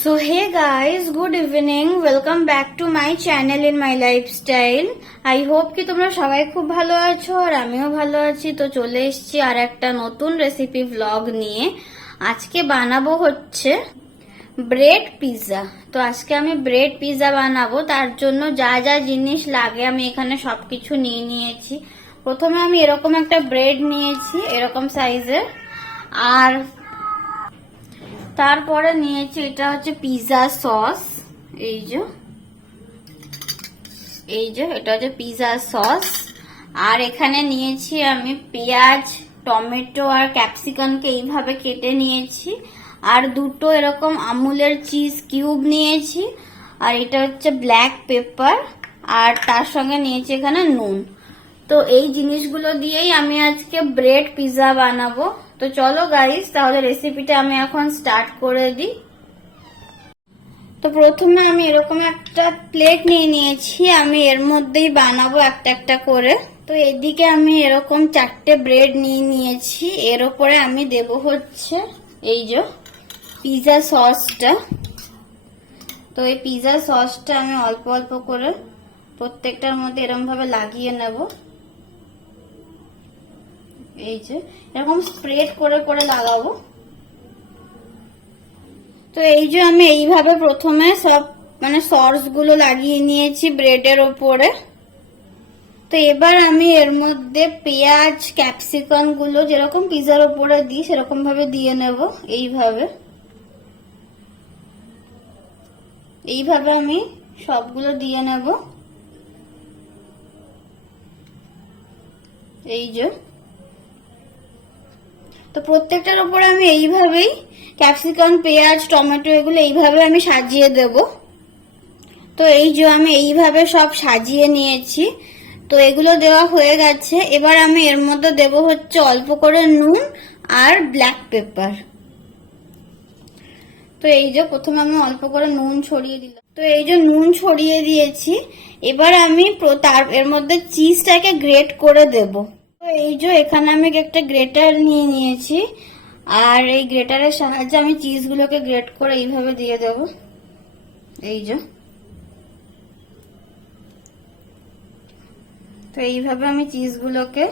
So hey guys, good evening. Welcome back to my channel in my lifestyle. I hope কি তোমরা সবাই খুব ভালো আছো আর আমিও ভালো আছি। তো চলে এসেছি আর একটা নতুন রেসিপি ভ্লগ নিয়ে। আজকে বানাবো হচ্ছে ব্রেড পিৎজা। তো আজকে আমি ব্রেড পিৎজা বানাবো, তার জন্য যা যা জিনিস লাগে আমি এখানে সবকিছু নিয়ে নিয়েছি। প্রথমে আমি এরকম একটা ব্রেড নিয়েছি, এরকম সাইজের, আর তারপরে নিয়েছি এটা হচ্ছে পিৎজা সস। এই যে এটা হচ্ছে পিৎজা সস। আর এখানে নিয়েছি আমি পেঁয়াজ, টমেটো আর ক্যাপসিকামকে এইভাবে কেটে নিয়েছি। আর দুটো এরকম আমুলের চিজ কিউব নিয়েছি। আর এটা হচ্ছে ব্ল্যাক পেপার, আর তার সঙ্গে নিয়েছি এখানে নুন। তো এই জিনিসগুলো দিয়েই আমি আজকে ব্রেড পিৎজা বানাবো। তো চলো গাইস, তাহলে রেসিপিটা আমি এখন স্টার্ট করে দিই। তো প্রথমে আমি এরকম একটা প্লেট নিয়ে নিয়েছি, আমি এর মধ্যেই বানাবো একটা একটা করে। তো এদিকে আমি এরকম 4টে ব্রেড নিয়ে নিয়েছি। এর উপরে আমি দেব হচ্ছে এই যে পিৎজা সসটা। তো এই পিৎজা সসটা আমি অল্প অল্প করে প্রত্যেকটার মধ্যে এরকম ভাবে লাগিয়ে নেব। এই যে এরকম স্প্রেড করে করে লাগাবো। তো এই যে আমি এইভাবে প্রথমে সব সস গুলো লাগিয়ে নিয়েছি ব্রেডের ওপরে। তো এবার আমি এর মধ্যে পেঁয়াজ, ক্যাপসিকাম গুলো যেরকম পিৎজার ওপরে দিই সেরকম ভাবে দিয়ে নেব। এইভাবে আমি সবগুলো দিয়ে নেব। এই যে তো প্রত্যেকটার উপরে আমি এইভাবেই ক্যাপসিকাম, পেঁয়াজ, টমেটো এগুলো এইভাবে আমি সাজিয়ে দেব। তো এই যে আমি এইভাবে সব সাজিয়ে নিয়েছি। তো এগুলো দেওয়া হয়ে গেছে। এবার আমি এর মধ্যে দেব হচ্ছে অল্প করে নুন আর ব্ল্যাক পেপার। তো এই যে প্রথমে আমি অল্প করে নুন ছড়িয়ে দিলাম। তো এই যে নুন ছড়িয়ে দিয়েছি। এবার আমি এর মধ্যে চিজটাকে গ্রেট করে দেব। তো এই যে এখানে আমি একটা গ্রেটার নিয়ে নিয়েছি, আর এই গ্রেটারের সাহায্যে আমি চিজগুলোকে গ্রেট করে এইভাবে দিয়ে দেব। এই যে তো এইভাবে আমি চিজগুলোকে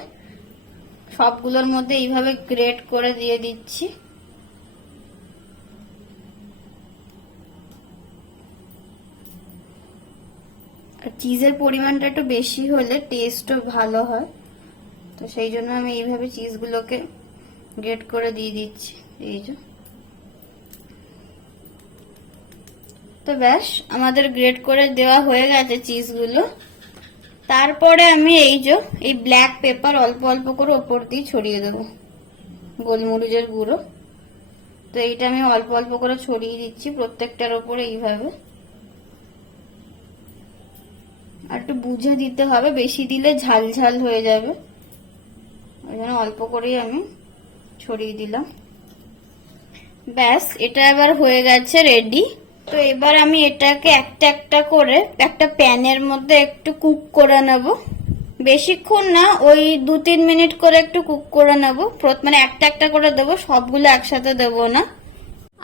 সবগুলোর মধ্যে এইভাবে গ্রেট করে দিয়ে দিচ্ছি। আর চিজের পরিমাণটা একটু বেশি হলে টেস্টও ভালো হয়। তো সেই জন্য আমি এইভাবে চিজগুলোকে গ্রেট করে দিয়ে দিচ্ছি। এই যে তো ব্যাস আমাদের গ্রেট করে দেওয়া হয়ে গেছে চিজগুলো। তারপরে আমি এই ব্ল্যাক পেপার অল্প অল্প করে ওপর দিয়ে ছড়িয়ে দেবো, গোলমরিচের গুঁড়ো। তো এইটা আমি অল্প অল্প করে ছড়িয়ে দিচ্ছি প্রত্যেকটার ওপরে এইভাবে। আর একটু বুঝে দিতে হবে, বেশি দিলে ঝাল ঝাল হয়ে যাবে। ওই জন্য অল্প করেই আমি ছড়িয়ে দিলাম। ব্যাস এটা এবার হয়ে গেছে রেডি। তো এবার আমি এটাকে একটা একটা করে একটা প্যানের মধ্যে একটু কুক করে নেব। বেশিক্ষণ না, ওই 2-3 মিনিট করে একটু কুক করে নেব। একটা একটা করে দেবো, সবগুলো একসাথে দেবো না।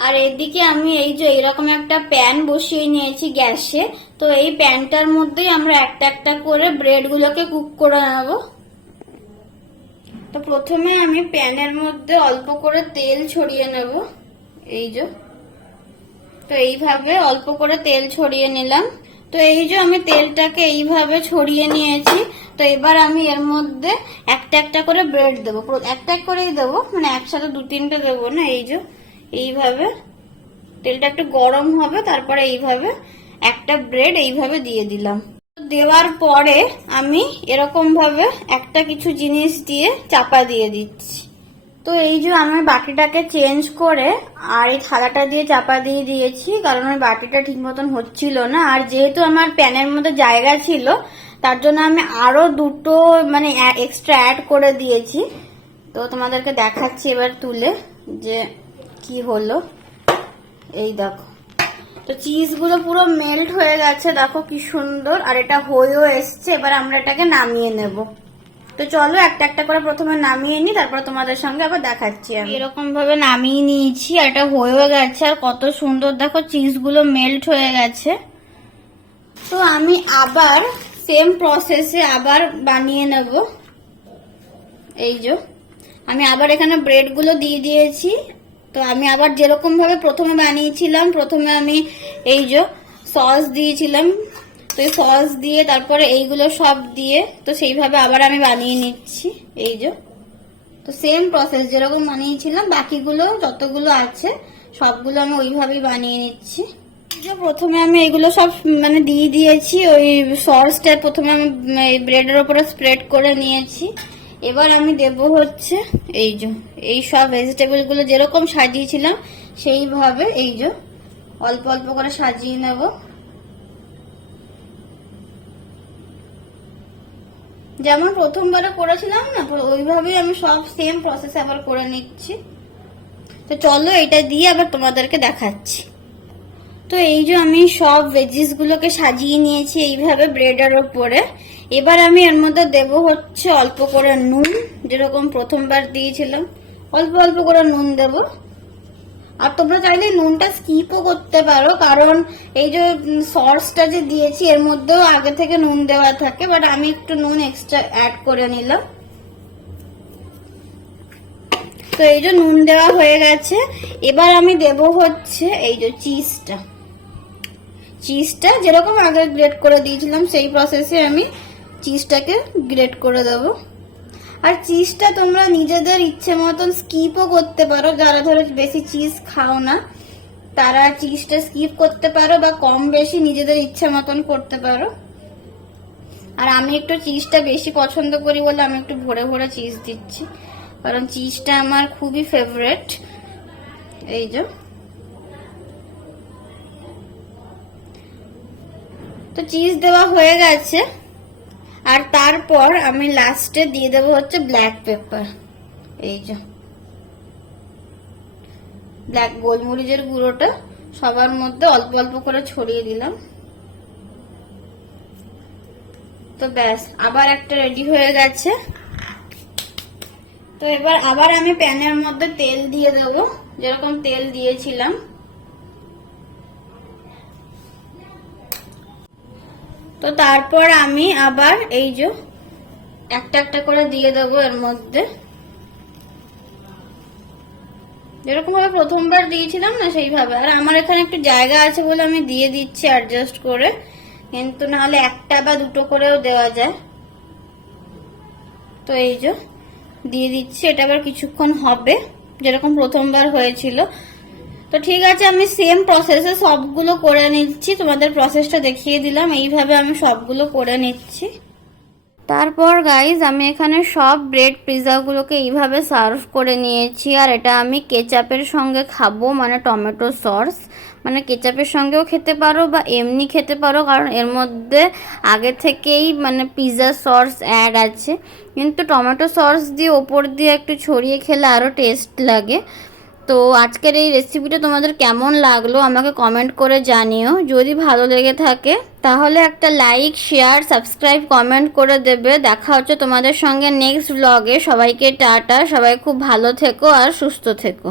আর এদিকে আমি এই যে এরকম একটা প্যান বসিয়ে নিয়েছি গ্যাসে। তো এই প্যানটার মধ্যেই আমরা একটা একটা করে ব্রেড গুলোকে কুক করে নেব। তো প্রথমে আমি প্যানের মধ্যে অল্প করে তেল ছড়িয়ে নেব। এই যে তো এইভাবে অল্প করে তেল ছড়িয়ে নিলাম। তো এই যে আমি তেলটাকে এইভাবে ছড়িয়ে নিয়েছি। তো এবার আমি এর মধ্যে একটা একটা করে ব্রেড দেবো, একটা এক করেই দেবো, একসাথে 2-3টে দেবো না। এই যে এইভাবে তেলটা একটু গরম হবে, তারপরে এইভাবে একটা ব্রেড এইভাবে দিয়ে দিলাম। দেওয়ার পরে আমি এরকম ভাবে একটা কিছু জিনিস দিয়ে চাপা দিয়ে দিচ্ছি। তো এই যে আমি বাটিটাকে চেঞ্জ করে আর এই থালাটা দিয়ে চাপা দিয়ে দিয়েছি, কারণ ওই বাটিটা ঠিক মতন হচ্ছিল না। আর যেহেতু আমার প্যানের মধ্যে জায়গা ছিল, তার জন্য আমি আরো দুটো এক্সট্রা অ্যাড করে দিয়েছি। তো তোমাদেরকে দেখাচ্ছি এবার তুলে যে কি হলো। এই দেখো, তো চিজগুলো পুরো মেল্ট হয়ে গেছে, দেখো কি সুন্দর। আর এটা হয়েও এসছে। এবার আমরা এটাকে নামিয়ে নেব। তো চলো একটা একটা করে প্রথমে নামিয়ে নি, তারপর তোমাদের সঙ্গে আবার দেখাচ্ছি। আমি এরকম ভাবে নামিয়ে নিয়েছি, আর এটা হয়ে গেছে। আর কত সুন্দর দেখো চিজগুলো মেল্ট হয়ে গেছে। তো আমি আবার সেম প্রসেসে আবার বানিয়ে নেব। এই যে আমি আবার এখানে ব্রেড গুলো দিয়ে দিয়েছি। তো আমি আবার যেরকম ভাবে প্রথমে বানিয়েছিলাম, প্রথমে আমি এই যে সস দিয়েছিলাম, তো এই সস দিয়ে তারপরে এইগুলো সব দিয়ে তো সেইভাবে আবার আমি বানিয়ে নিচ্ছি। এই যে তো সেম প্রসেস যেরকম বানিয়েছিলাম, বাকিগুলো যতগুলো আছে সবগুলো আমি ওইভাবেই বানিয়ে নিচ্ছি। প্রথমে আমি এগুলো সব মানে দিয়ে দিয়েছি, ওই সসটা প্রথমে আমি ব্রেডের উপরে স্প্রেড করে নিয়েছি। এবার আমি দেব হচ্ছে এই যে এই সব ভেজিটেবল গুলো যেরকম সাজিয়েছিলাম সেইভাবে এই যে অল্প অল্প করে সাজিয়ে নেব। যেমন প্রথমবারে করেছিলাম না, ওইভাবেই আমি সব সেম প্রসেস আবার করে নিচ্ছি। তো চলো এটা দিয়ে আবার তোমাদেরকে দেখাচ্ছি। তো এই যে আমি সব ভেজিস গুলোকে সাজিয়ে নিয়েছি এইভাবে ব্রেডের উপরে। এবার আমি এর মধ্যে দেব হচ্ছে অল্প করে নুন, যেরকম প্রথমবার দিয়েছিলাম অল্প অল্প করে নুন দেব। আর তোমরা চাইলে নুনটা স্কিপও করতে পারো, কারণ এই যে সসটা যে দিয়েছি এর মধ্যেও আগে থেকে নুন দেওয়া থাকে, বাট আমি একটু নুন এক্সট্রা অ্যাড করে নিলাম। তো এই যে নুন দেওয়া হয়ে গেছে। এবার আমি দেব হচ্ছে এই যে চিজটা যেরকম আগে গ্রেট করে দিয়েছিলাম সেই প্রসেসে আমি চিজটাকে গ্রেট করে দেব। আর চিজটা তোমরা নিজেদের ইচ্ছে মতন স্কিপও করতে পারো, যারা ধরো বেশি চিজ খাও না তারা চিজটা স্কিপ করতে পারো, বা কম বেশি নিজেদের ইচ্ছে মতন করতে পারো। আর আমি একটু চিজটা বেশি পছন্দ করি বলে আমি একটু ভরে ভরে চিজ দিচ্ছি, কারণ চিজটা আমার খুবই ফেভারিট। এই যে তো চিজ দেওয়া হয়ে গেছে। আর তারপর আমি লাস্টে দিয়ে দেবো হচ্ছে ব্ল্যাক পেপার। এই যে ব্ল্যাক গোলমরিচের গুঁড়োটা সবার মধ্যে অল্প অল্প করে ছড়িয়ে দিলাম। তো ব্যাস আবার একটা রেডি হয়ে গেছে। তো এবার আবার আমি প্যানের মধ্যে তেল দিয়ে দেবো, যেরকম তেল দিয়েছিলাম। তো তারপর আমি আবার এই যে একটা একটা করে দিয়ে দেবো এর মধ্যে, যেরকম ভাবে প্রথমবার দিয়েছিলাম না সেইভাবে। আর আমার এখানে একটু জায়গা আছে বলে আমি দিয়ে দিচ্ছি অ্যাডজাস্ট করে, কিন্তু নাহলে একটা বা দুটো করেও দেওয়া যায়। তো এই যে দিয়ে দিচ্ছি, এটা আবার কিছুক্ষণ হবে যেরকম প্রথমবার হয়েছিল। তো ঠিক আছে, আমি সেম প্রসেসে সবগুলো করে নিচ্ছি, তোমাদের প্রসেসটা দেখিয়ে দিলাম। এইভাবে আমি সবগুলো করে নিচ্ছি। তারপর গাইজ আমি এখানে সব ব্রেড পিৎজাগুলোকে এইভাবে সার্ভ করে নিয়েছি। আর এটা আমি কেচাপের সঙ্গে খাবো, মানে টমেটো সস, মানে কেচাপের সঙ্গেও খেতে পারো বা এমনি খেতে পারো, কারণ এর মধ্যে আগে থেকেই মানে পিৎজা সস অ্যাড আছে। কিন্তু টমেটো সস দিয়ে ওপর দিয়ে একটু ছড়িয়ে খেলে আরও টেস্ট লাগে। তো আজকের এই রেসিপিটা তোমাদের কেমন লাগলো আমাকে কমেন্ট করে জানিও। যদি ভালো লেগে থাকে তাহলে একটা লাইক, শেয়ার, সাবস্ক্রাইব, কমেন্ট করে দেবে। দেখা হচ্ছে তোমাদের সঙ্গে নেক্সট ব্লগে। সবাইকে টাটা, সবাই খুব ভালো থেকো আর সুস্থ থেকো।